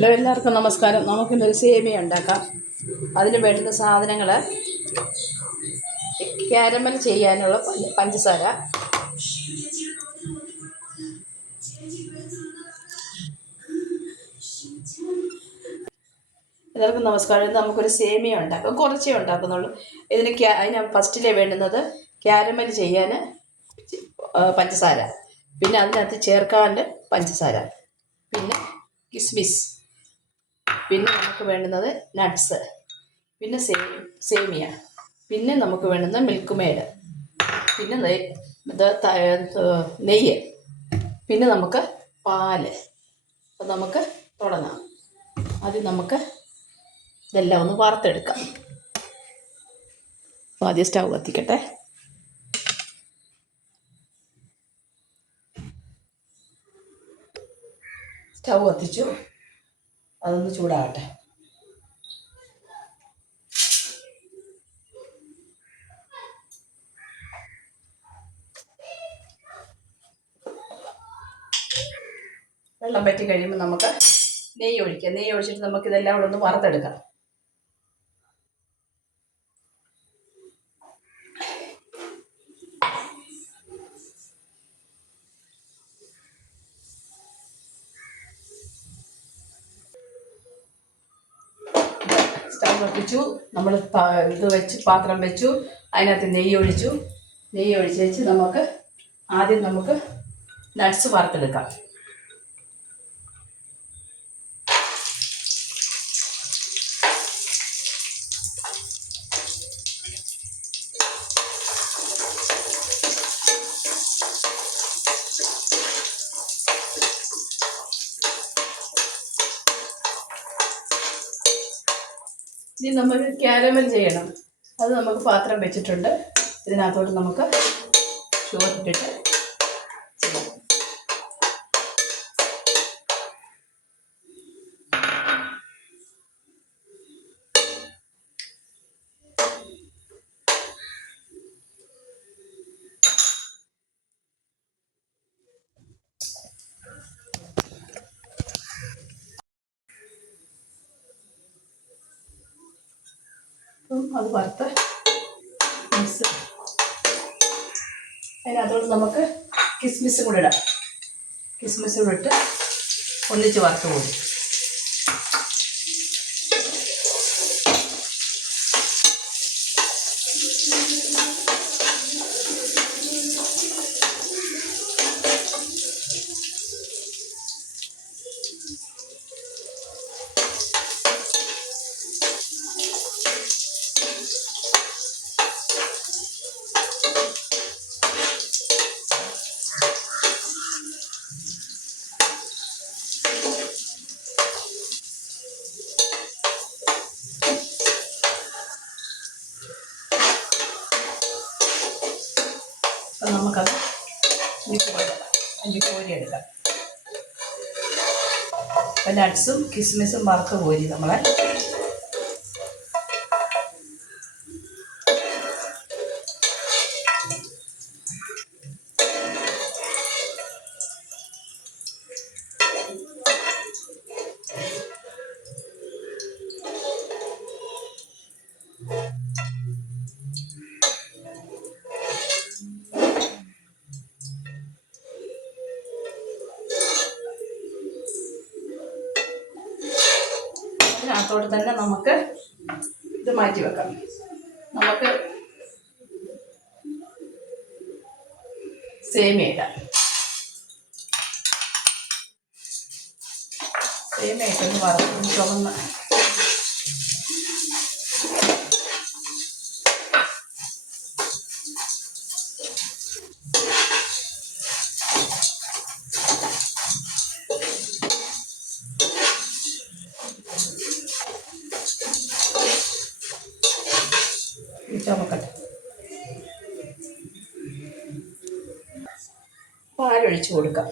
Hello, എല്ലാവർക്കും നമസ്കാരം. നമുക്കിന്നൊരു സേമിയ ഉണ്ടാക്കാം. അതിന് വേണ്ടുന്ന സാധനങ്ങൾ: കാരമൽ ചെയ്യാനുള്ള പഞ്ചസാര, എല്ലാവർക്കും നമസ്കാരം. ഇത് നമുക്കൊരു സേമിയ ഉണ്ടാക്കാം. കുറച്ചേ ഉണ്ടാക്കുന്നുള്ളൂ. അതിന് ഫസ്റ്റിലേ വേണ്ടുന്നത് കാരമൽ ചെയ്യാൻ പഞ്ചസാര, പിന്നെ അതിനകത്ത് ചേർക്കാൻ പഞ്ചസാര, പിന്നെ കിസ്മിസ്, പിന്നെ നമുക്ക് വേണ്ടുന്നത് നട്ട്സ്, പിന്നെ സേമിയ, പിന്നെ നമുക്ക് വേണ്ടുന്നത് മിൽക്ക് മെയ്ഡ്, പിന്നെ നെയ്യ്, പിന്നെ നമുക്ക് പാല്. അപ്പം നമുക്ക് തുടങ്ങാം. ആദ്യം നമുക്ക് ഇതെല്ലാം ഒന്ന് വറുത്തെടുക്കാം. ആദ്യം സ്റ്റൗ കത്തിക്കട്ടെ. സ്റ്റൗ കത്തിച്ചു, അതൊന്ന് ചൂടാകട്ടെ. വെള്ളം പറ്റി കഴിയുമ്പോൾ നമുക്ക് നെയ്യ് ഒഴിക്കാം. നെയ്യ് ഒഴിച്ചിട്ട് നമുക്ക് ഇതെല്ലാം കൂടെ ഒന്ന് വറുത്തെടുക്കാം. സ്റ്റൗ കത്തിച്ചു, നമ്മൾ പാത്രം വെച്ചു, അതിനകത്ത് നെയ്യ് ഒഴിച്ചു. നെയ്യ് ഒഴിച്ച് വെച്ച് ആദ്യം നമുക്ക് നട്ട്സ് വറുത്തെടുക്കാം. ഇനി നമുക്ക് കാരമൽ ചെയ്യണം. അത് നമുക്ക് പാത്രം വെച്ചിട്ടുണ്ട്. ഇതിനകത്തോട്ട് നമുക്ക് ഷുഗർ ഇട്ടിട്ട് ചെയ്യാം. അത് വറുത്ത് മിക്സ്. അതിനകത്തോട്ട് നമുക്ക് കിസ്മിസും കൂടെ ഇടാം. കിസ്മിസും കൂടെ ഇട്ട് ഒന്നിച്ച് വറുത്ത് പോകും. അപ്പം നമുക്കത് കോരിയെടുക്കാം. അപ്പം നട്ട്സും കിസ്മിസും വറുത്ത് കോരി നമ്മളെ അതിനകത്തോട്ട് തന്നെ നമുക്ക് ഇത് മാറ്റി വെക്കാം. നമുക്ക് സേമിയ ഇടാം. സേമിയ ഇട്ടൊന്ന് വറുത്ത് ചുവന്ന് ചുമക്കട്ടെ. പാലൊഴിച്ച് കൊടുക്കാം.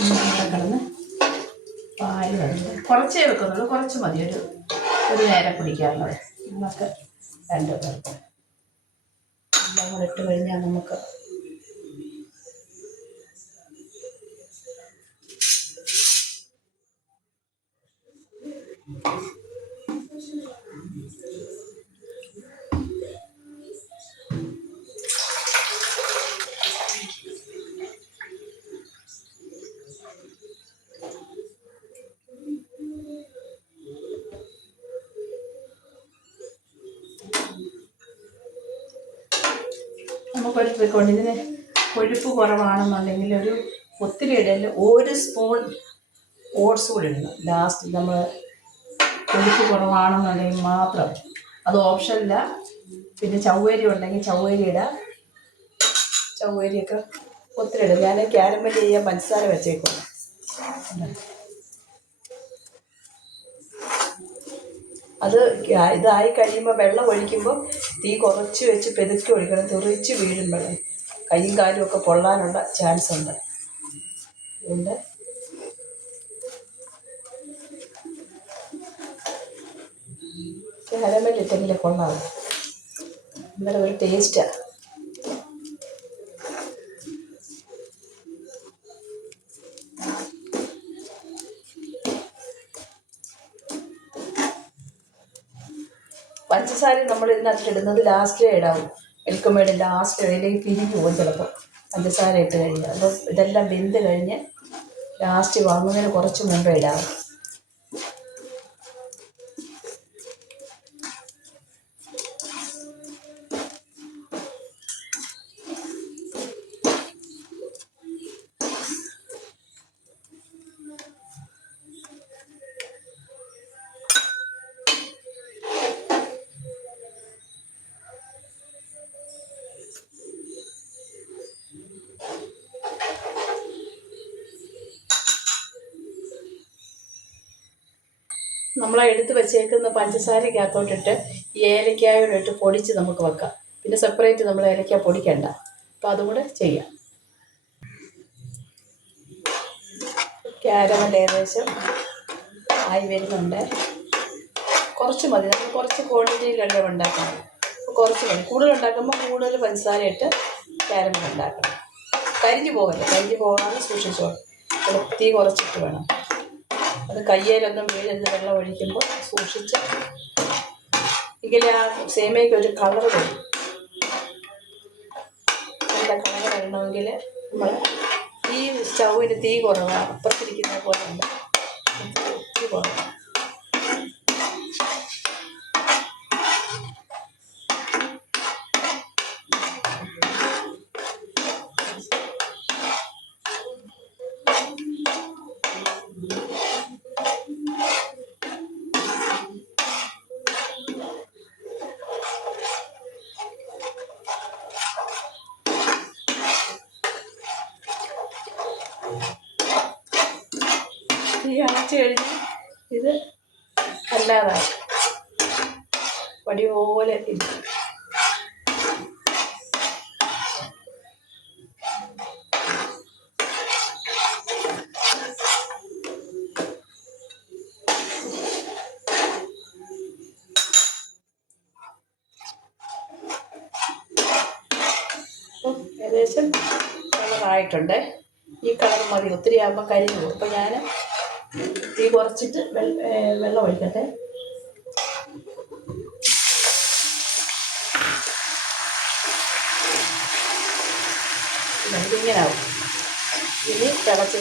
കിടന്ന് പാല് വരുന്നത് കുറച്ചേ വെക്കുന്നുള്ളൂ, കുറച്ച് മതി, ഒരു നേരം കുടിക്കാറുള്ളത് നമുക്ക് രണ്ട് പേർക്ക്. എല്ലാം കൂടെ ഇട്ട് കഴിഞ്ഞാൽ നമുക്ക് നമുക്കൊരു ട്രിക്കുണ്ട്. ഇതിന് കൊഴുപ്പ് കുറവാണെന്നുണ്ടെങ്കിൽ ഒത്തിരി ഇടയിൽ 1 സ്പൂൺ ഓട്സ് കൂടി ഇടണം ലാസ്റ്റ്. നമ്മൾ കൊഴുപ്പ് കുറവാണെന്നുണ്ടെങ്കിൽ മാത്രം, അത് ഓപ്ഷനില്ല. പിന്നെ ചവ്വേരി ഉണ്ടെങ്കിൽ ചവ്വേരി ഇടാം. ചവ്വേരിയൊക്കെ ഒത്തിരി ഇടും. ഞാൻ ക്യാരമൽ ചെയ്യാൻ പഞ്ചസാര വെച്ചേക്കും. അത് ഇതായി കഴിയുമ്പോൾ വെള്ളം ഒഴിക്കുമ്പോൾ തീ കുറച്ച് വെച്ച് പെതുക്കി ഒഴിക്കണം. തെറിച്ച് വീഴുമ്പോൾ കൈയും കാലും ഒക്കെ പൊള്ളാനുള്ള ചാൻസ് ഉണ്ട്. അതുകൊണ്ട് ക്യാരമൽ ഇട്ടെങ്കിലേ കൊള്ളാവും. അന്നേരം ഒരു ടേസ്റ്റാണ്. പഞ്ചസാര നമ്മൾ ഇതിനകത്തിടുന്നത് ലാസ്റ്റേ ഇടാവും. മിൽക്ക് മെയ്ഡ് ലാസ്റ്റ് ഇടയിലേക്ക് പിരിഞ്ഞു പോകും ചിലപ്പോൾ പഞ്ചസാര ഇട്ട് കഴിഞ്ഞാൽ. അപ്പോൾ ഇതെല്ലാം വെന്ത് കഴിഞ്ഞ് ലാസ്റ്റ് വാങ്ങുന്നതിന് കുറച്ച് മുമ്പേ ഇടാവും. നമ്മളെ എടുത്ത് വെച്ചേക്കുന്ന പഞ്ചസാരക്കകത്തോട്ടിട്ട് ഏലക്കായോടെ ഇട്ട് പൊടിച്ച് നമുക്ക് വെക്കാം. പിന്നെ സെപ്പറേറ്റ് നമ്മൾ ഏലക്ക പൊടിക്കണ്ട. അപ്പോൾ അതും കൂടെ ചെയ്യാം. ക്യാരമൽ ഏകദേശം ആയി വരുന്നുണ്ട്. കുറച്ച് മതി, നമ്മൾ കുറച്ച് ക്വാണ്ടിറ്റിയിലല്ലേ ഉണ്ടാക്കണം. അപ്പോൾ കുറച്ച് മതി. കൂടുതൽ ഉണ്ടാക്കുമ്പോൾ കൂടുതൽ പഞ്ചസാര ഇട്ട് ക്യാരമൽ ഉണ്ടാക്കണം. കരിഞ്ഞു പോകല്ലേ, കരിഞ്ഞു പോകാതെ സൂക്ഷിച്ചോളൂ. തീ കുറച്ചിട്ട് വേണം. അത് കയ്യിലൊന്നും വീഴരുത്. വെള്ളം ഒഴിക്കുമ്പോൾ സൂക്ഷിച്ച്, എങ്കിൽ ആ സേമിയയ്ക്ക് ഒരു കളർ വരും. നല്ല കളർ വരണമെങ്കിൽ നമ്മൾ ഈ സ്റ്റൗവിന് തീ കുറവാണ്. അപ്പുറത്തിരിക്കുന്ന പോലെ ഉണ്ട്, തീ കുറവാണ്. തീ അടച്ചു കഴിഞ്ഞ് ഇത് അല്ലാതായി പടി പോലെ ഇരിക്കും. ഏകദേശം കളറായിട്ടുണ്ട്. ഈ കളർ മതി, ഒത്തിരി ആകുമ്പോൾ കരിഞ്ഞു പോകും. അപ്പോൾ ഞാൻ തീ കുറച്ചിട്ട് വെള്ളം ഒഴിക്കട്ടെ. ഇതിങ്ങനെ ആവും. ഇനി തിളച്ച്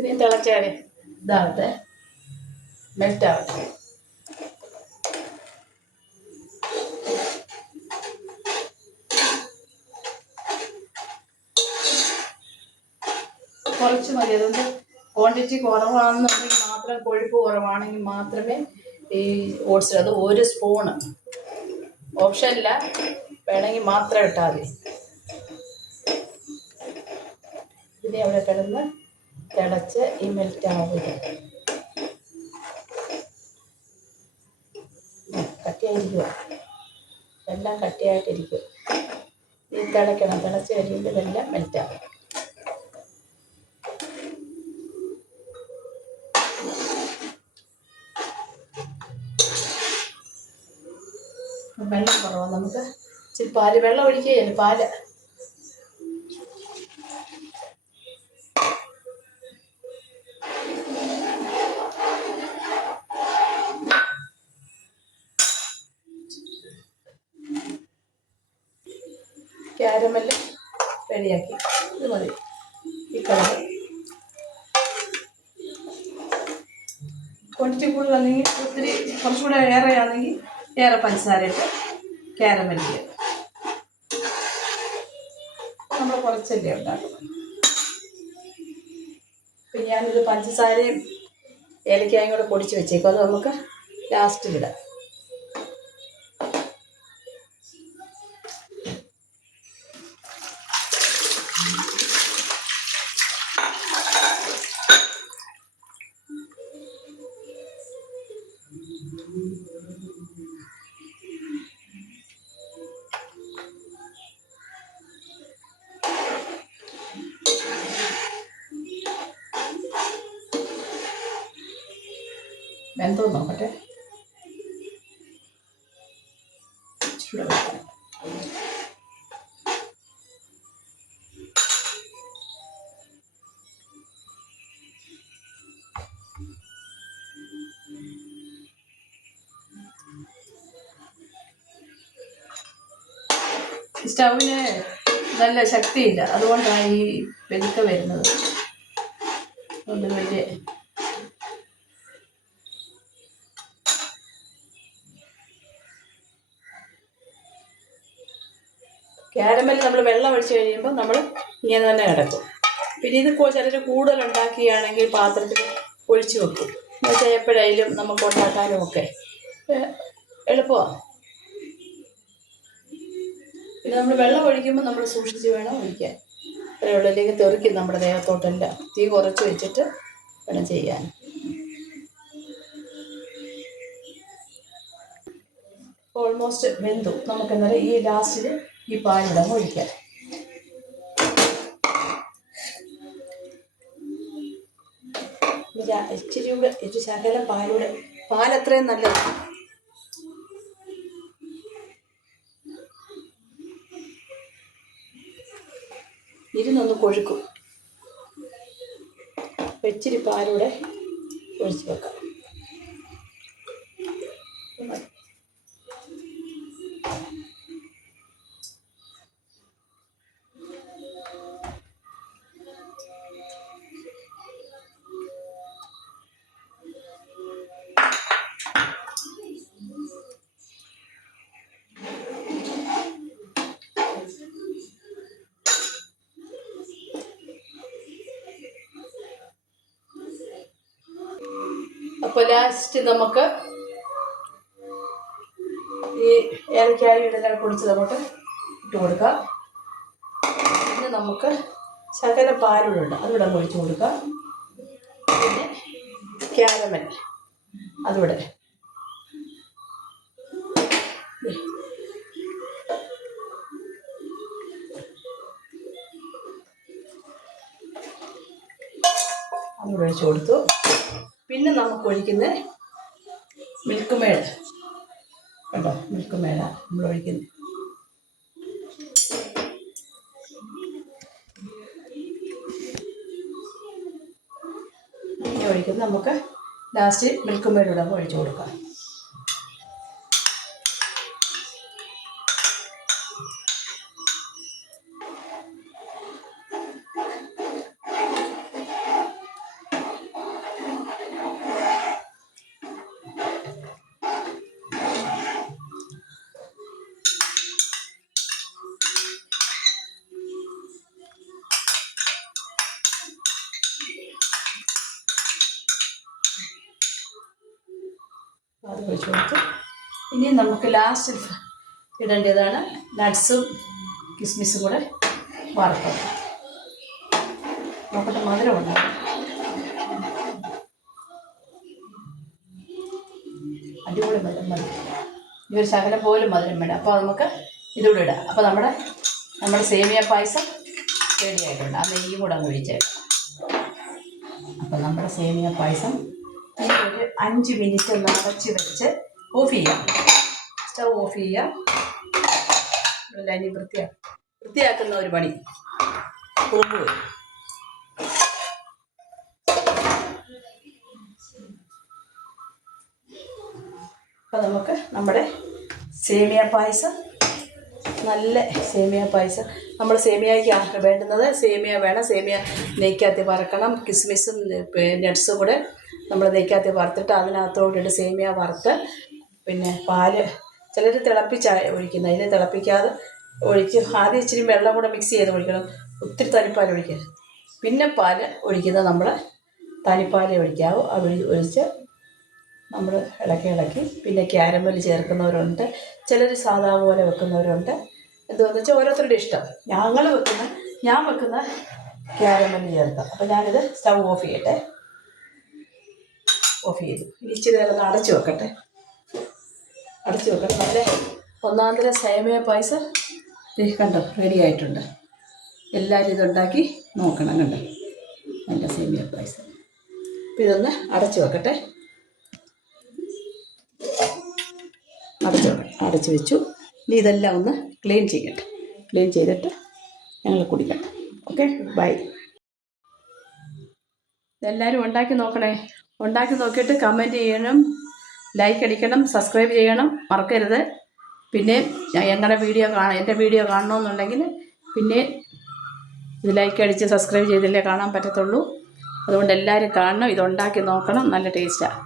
ഇതിനെയും തിളച്ചാൽ ഇതാവട്ടെ, മെൽറ്റാവട്ടെ. കുറച്ച് മതി. അതുകൊണ്ട് ക്വാണ്ടിറ്റി കുറവാണെന്നുണ്ടെങ്കിൽ മാത്രം, കൊഴുപ്പ് കുറവാണെങ്കിൽ മാത്രമേ ഈ ഓട്സ്, അത് 1 സ്പൂണ് ഓപ്ഷനില്ല, വേണമെങ്കിൽ മാത്രം ഇട്ടാൽ മതി. ഇതിനെ അവിടെ കിടന്ന് തിളച്ച് ഈ മെൽറ്റാവുക. കട്ടിയായിരിക്കുക, എല്ലാം കട്ടിയായിട്ടിരിക്കും. ഈ തിളയ്ക്കണം, തിളച്ച് കഴിയുമ്പോൾ ഇതെല്ലാം മെൽറ്റാവും. വെള്ളം കുറവാണ്, നമുക്ക് ഇച്ചിരി പാല് വെള്ളം ഒഴിക്കുകയല്ലേ, പാല് ക്യാരമല് റെഡിയാക്കി. ഇത് മതി. ഈ കളർ ക്വാണ്ടിറ്റി കൂടുതലാണെങ്കിൽ ഒത്തിരി കുറച്ചുകൂടെ ഏറെയാണെങ്കിൽ ഏറെ പഞ്ചസാര ഇട്ട് ക്യാരമലിൽ നമ്മൾ കുറച്ചല്ലേ ഉണ്ടാക്കണം. പിന്നെ ഞാനിത് പഞ്ചസാരയും ഏലക്കായും കൂടെ പൊടിച്ച് വെച്ചേക്കും, അത് നമുക്ക് ലാസ്റ്റിലിടാം. വെന്തോ നോക്കട്ടെ. സ്റ്റൗവിന് നല്ല ശക്തിയില്ല, അതുകൊണ്ടാണ് ഈ വെതുക്കെ വരുന്നത്. അതുകൊണ്ട് വലിയ ക്യാരമൽ നമ്മൾ വെള്ളം ഒഴിച്ച് കഴിയുമ്പോൾ നമ്മൾ ഇങ്ങനെ തന്നെ കിടക്കും. പിന്നെ ഇത് ചിലർ കൂടുതൽ ഉണ്ടാക്കുകയാണെങ്കിൽ പാത്രത്തിൽ ഒഴിച്ച് വെക്കും, എന്നുവെച്ചാൽ എപ്പോഴായാലും നമുക്ക് ഉണ്ടാക്കാനും ഒക്കെ എളുപ്പമാണ്. പിന്നെ നമ്മൾ വെള്ളം ഒഴിക്കുമ്പോൾ നമ്മൾ സൂക്ഷിച്ച് വേണം ഒഴിക്കാൻ. അത്രയുള്ള അല്ലെങ്കിൽ തെറിക്കും നമ്മുടെ ദേഹത്തോട്ടെല്ലാം. തീ കുറച്ച് വെച്ചിട്ട് വേണം ചെയ്യാൻ. ഓൾമോസ്റ്റ് വെന്തു. നമുക്കെന്നാലും ഈ ലാസ്റ്റിൽ ഈ പാലിടങ്ങ് ഒഴിക്കാം. ഇച്ചിരി കൂടെ ഒരു ശകലം പാലൂടെ, പാലത്രയും നല്ലതാണ്. ഇരുന്നൊന്ന് കൊഴുക്കും. ഇച്ചിരി പാലൂടെ ഒഴിച്ച് വെക്കാം. അപ്പോൾ ലാസ്റ്റ് നമുക്ക് ഈ ഏലക്കായും ഇതെല്ലാം പൊടിച്ചത് അങ്ങോട്ട് ഇട്ട് കൊടുക്കാം. പിന്നെ നമുക്ക് ശകലം പാലുണ്ട്, അതിവിടെ ഒഴിച്ച് കൊടുക്കാം. പിന്നെ ക്യാരമൽ അതിവിടെ അതിവിടെ ഒഴിച്ച് കൊടുത്തു. പിന്നെ നമുക്ക് ഒഴിക്കുന്ന മിൽക്ക് മേഡ് കേട്ടോ, മിൽക്ക് മേഡ നമ്മൾ ഒഴിക്കുന്നത്. ഇനി ഒഴിക്കുന്നത് നമുക്ക് ലാസ്റ്റ് മിൽക്ക് മേഡ് ഇടുമ്പോൾ ഒഴിച്ച് കൊടുക്കാം. അത് ഒഴിച്ച് കൊടുത്ത് ഇനി നമുക്ക് ലാസ്റ്റ് ഇടേണ്ടതാണ്. നട്ട്സും കിസ്മിസും കൂടെ വറുക്കണം. നോക്കട്ടെ, മധുരം ഉണ്ടാകും. അടിപൊളി മധുരം മതി. ഈ ഒരു ശകലം പോലും മധുരം വേണം. അപ്പോൾ നമുക്ക് ഇതുകൂടെ ഇടാം. അപ്പോൾ നമ്മുടെ സേമിയ പായസം റെഡി ആയിട്ടുണ്ട്. ആ നെയ്യും കൂടെ ഒഴിച്ചേക്കാം. അപ്പോൾ നമ്മുടെ സേമിയ പായസം ഒരു 5 മിനിറ്റ് ഒന്ന് അടച്ച് വെച്ച് ഓഫ് ചെയ്യാം. സ്റ്റൗ ഓഫ് ചെയ്യാം. ഇനി വൃത്തിയാക്കുന്ന ഒരു പണി കുറുമ്പ്. അപ്പോൾ നമുക്ക് നമ്മുടെ സേമിയ പായസം, നല്ല സേമിയ പായസം, നമ്മൾ സേമിയയ്ക്ക് വേണ്ടുന്നത് സേമിയ വേണം. സേമിയ നെയ്ക്കകത്ത് വറക്കണം. കിസ്മിസും നട്ട്സും കൂടെ നമ്മൾ നെയ്ക്കകത്ത് വറുത്തിട്ട് അതിനകത്തോട്ടിട്ട് സേമിയ വറുത്ത്, പിന്നെ പാല് ചിലർ തിളപ്പിച്ചാണ് ഒഴിക്കുന്നത്. അതിൽ തിളപ്പിക്കാതെ ഒഴിച്ച് ആദ്യം ഇച്ചിരി വെള്ളം കൂടെ മിക്സ് ചെയ്ത് ഒഴിക്കണം. ഒത്തിരി തനിപ്പാൽ ഒഴിക്കരുത്. പിന്നെ പാല് ഒഴിക്കുന്നത് നമ്മൾ തനിപ്പാലേ ഒഴിക്കാവൂ. ആ ഒഴിച്ച് നമ്മൾ ഇളക്കി പിന്നെ ക്യാരമൽ ചേർക്കുന്നവരുണ്ട്, ചിലർ സാധാ പോലെ വെക്കുന്നവരുണ്ട്. എന്താണെന്ന് വെച്ചാൽ ഓരോരുത്തരുടെ ഇഷ്ടം. ഞാൻ വെക്കുന്ന ക്യാരമൽ ചേർക്കാം. അപ്പോൾ ഞാനിത് സ്റ്റൗ ഓഫ് ചെയ്യട്ടെ. ഓഫ് ചെയ്തു. ഇനി ഇച്ചിരി നേരം ഒന്ന് അടച്ചു വെക്കട്ടെ. നല്ല ഒന്നാന്തര സേമിയ പായസം കണ്ടോ റെഡി ആയിട്ടുണ്ട്. എല്ലാവരും ഇതുണ്ടാക്കി നോക്കണം. കണ്ടോ നല്ല സേമിയ പായസം. അപ്പോൾ ഇതൊന്ന് അടച്ചു വെക്കട്ടെ. അടച്ചു വെച്ചു. ഇനി ഇതെല്ലാം ഒന്ന് ക്ലീൻ ചെയ്യട്ടെ. ക്ലീൻ ചെയ്തിട്ട് ഞങ്ങൾ കുടിക്കട്ടെ. Okay, bye. ഇതെല്ലാവരും ഉണ്ടാക്കി നോക്കണേ. ഉണ്ടാക്കി നോക്കിയിട്ട് കമൻറ്റ് ചെയ്യണം, ലൈക്ക് അടിക്കണം, സബ്സ്ക്രൈബ് ചെയ്യണം, മറക്കരുത്. പിന്നെ എൻ്റെ വീഡിയോ കാണണമെന്നുണ്ടെങ്കിൽ പിന്നെ ഇത് ലൈക്ക് അടിച്ച് സബ്സ്ക്രൈബ് ചെയ്തില്ലേ കാണാൻ പറ്റത്തുള്ളൂ. അതുകൊണ്ട് എല്ലാവരും കാണണം, ഇതുണ്ടാക്കി നോക്കണം. നല്ല ടേസ്റ്റാണ്.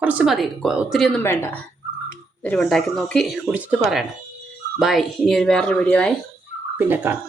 കുറച്ച് മതി, ഒത്തിരിയൊന്നും വേണ്ട. ഇതൊരു ഉണ്ടാക്കി നോക്കി കുടിച്ചിട്ട് പറയണം. ബൈ. ഇനി വേറൊരു വീഡിയോ ആയി പിന്നെ കാണാം.